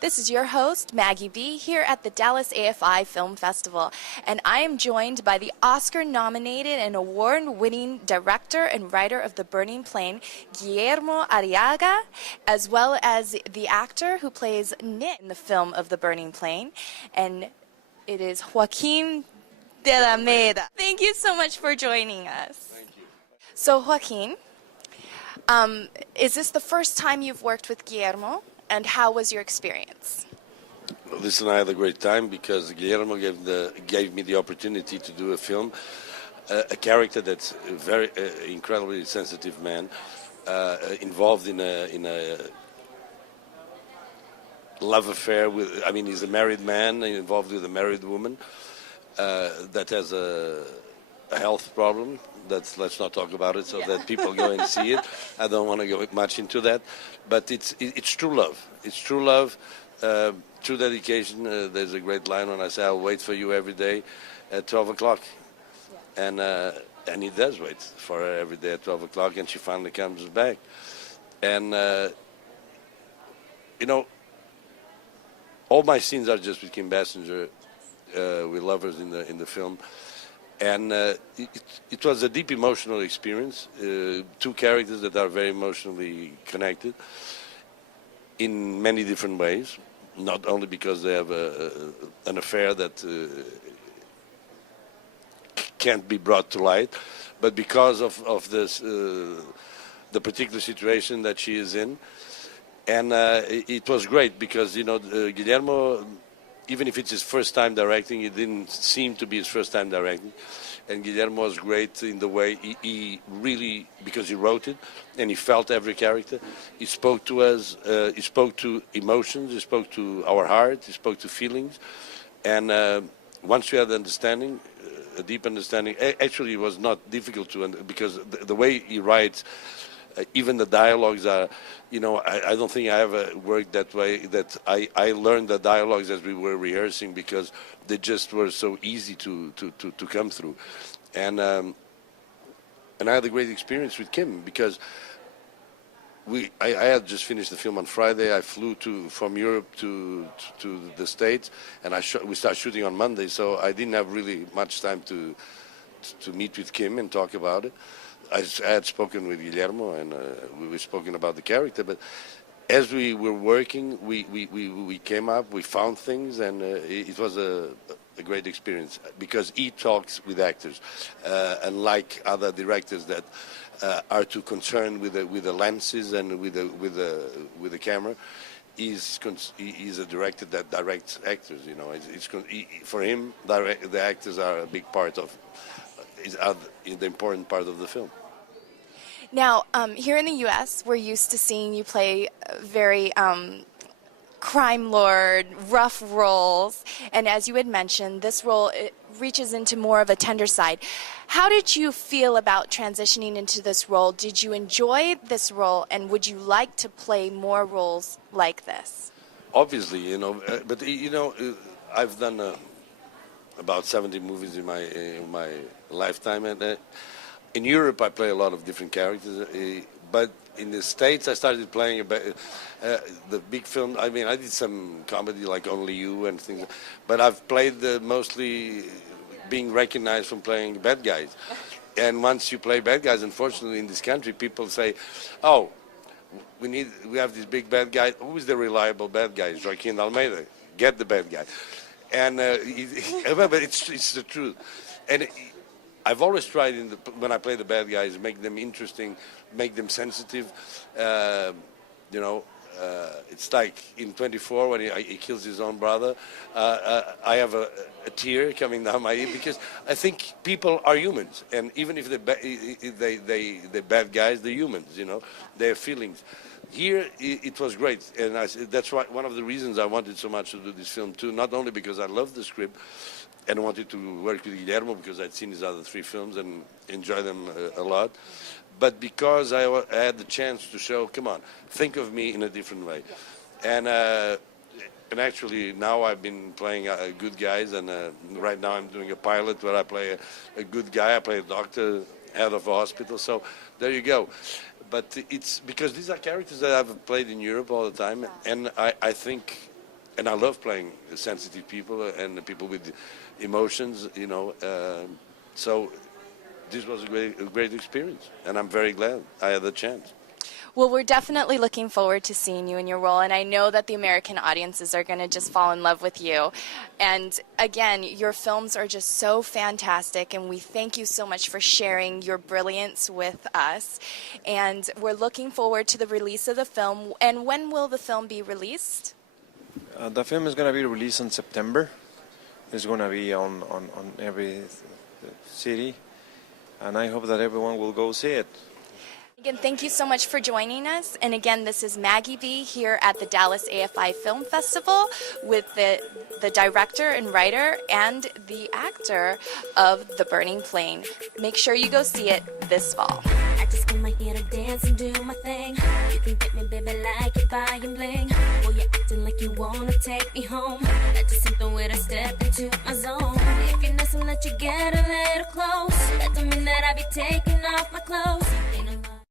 This is your host, Maggie B, here at the Dallas AFI Film Festival, and I am joined by the Oscar-nominated and award-winning director and writer of The Burning Plain, Guillermo Arriaga, as well as the actor who plays Nick in the film of The Burning Plain, and it is Joaquin de la Meda. Thank you so much for joining us. Thank you. So, Joaquin, is this the first time you've worked with Guillermo? And how was your experience? Listen, I had a great time because Guillermo gave me the opportunity to do a film, a character that's a very incredibly sensitive man, involved in a love affair with. I mean, he's a married man involved with a married woman that has a health problem. Let's not talk about it so that people go and see it. I don't want to go much into that, but it's true love. It's true love, true dedication. There's a great line when I say, "I'll wait for you every day at 12 o'clock," and he does wait for her every day at 12 o'clock, and she finally comes back. And all my scenes are just with Kim Basinger. We're lovers in the film. And it was a deep emotional experience. Two characters that are very emotionally connected in many different ways. Not only because they have an affair that can't be brought to light, but because of this, the particular situation that she is in. And it was great because Guillermo, even if it's his first time directing, it didn't seem to be his first time directing. And Guillermo was great in the way he really, because he wrote it and he felt every character. He spoke to us, he spoke to emotions, he spoke to our heart, he spoke to feelings. And once we had understanding, a deep understanding, actually it was not difficult because the way he writes, even the dialogues are, I don't think I ever worked that way, that I learned the dialogues as we were rehearsing because they just were so easy to come through. And I had a great experience with Kim because I had just finished the film on Friday. I flew from Europe to the States, and we started shooting on Monday, so I didn't have really much time to meet with Kim and talk about it. I had spoken with Guillermo, and we were spoken about the character. But as we were working, we came up, we found things, and it was a great experience because he talks with actors, unlike other directors that are too concerned with the lenses and with the camera. He's a director that directs actors. For him, the actors are a big part of. Is the important part of the film. Now, here in the U.S., we're used to seeing you play very crime lord, rough roles, and as you had mentioned, this role reaches into more of a tender side. How did you feel about transitioning into this role? Did you enjoy this role, and would you like to play more roles like this? Obviously, but I've done about 70 movies in my lifetime, and in Europe I play a lot of different characters, but in the States I started playing the big film. I mean, I did some comedy like Only You and things, but I've played mostly being recognized from playing bad guys. And once you play bad guys, unfortunately in this country people say, "Oh, we have this big bad guy. Who is the reliable bad guy? Joaquin Almeida. Get the bad guy." And but it's the truth. And I've always tried when I play the bad guys, make them interesting, make them sensitive. It's like in 24 when he kills his own brother. I have a tear coming down my ear because I think people are humans, and even if they're bad guys, they're humans. They have feelings. Here, it was great, and that's one of the reasons I wanted so much to do this film too. Not only because I loved the script and wanted to work with Guillermo because I'd seen his other 3 films and enjoyed them a lot, but because I had the chance to show, come on, think of me in a different way. And actually now I've been playing good guys, and right now I'm doing a pilot where I play a good guy. I play a doctor, head of a hospital. So there you go. But it's because these are characters that I've played in Europe all the time, and I think and I love playing sensitive people and people with emotions, you know. So this was a great experience, and I'm very glad I had the chance. Well, we're definitely looking forward to seeing you in your role, and I know that the American audiences are going to just fall in love with you. And again, your films are just so fantastic, and we thank you so much for sharing your brilliance with us. And we're looking forward to the release of the film. And when will the film be released? The film is going to be released in September. It's going to be on every city, and I hope that everyone will go see it. Again, thank you so much for joining us. And again, this is Maggie B here at the Dallas AFI Film Festival with the director and writer and the actor of The Burning Plane. Make sure you go see it this fall. I just came out here to dance and do my thing. You can get me, baby, like you're buying bling. Well, you're acting like you wanna take me home. That's just something where I step into my zone. If you're nice, I'll let you get a little close. That don't mean that I be taking off my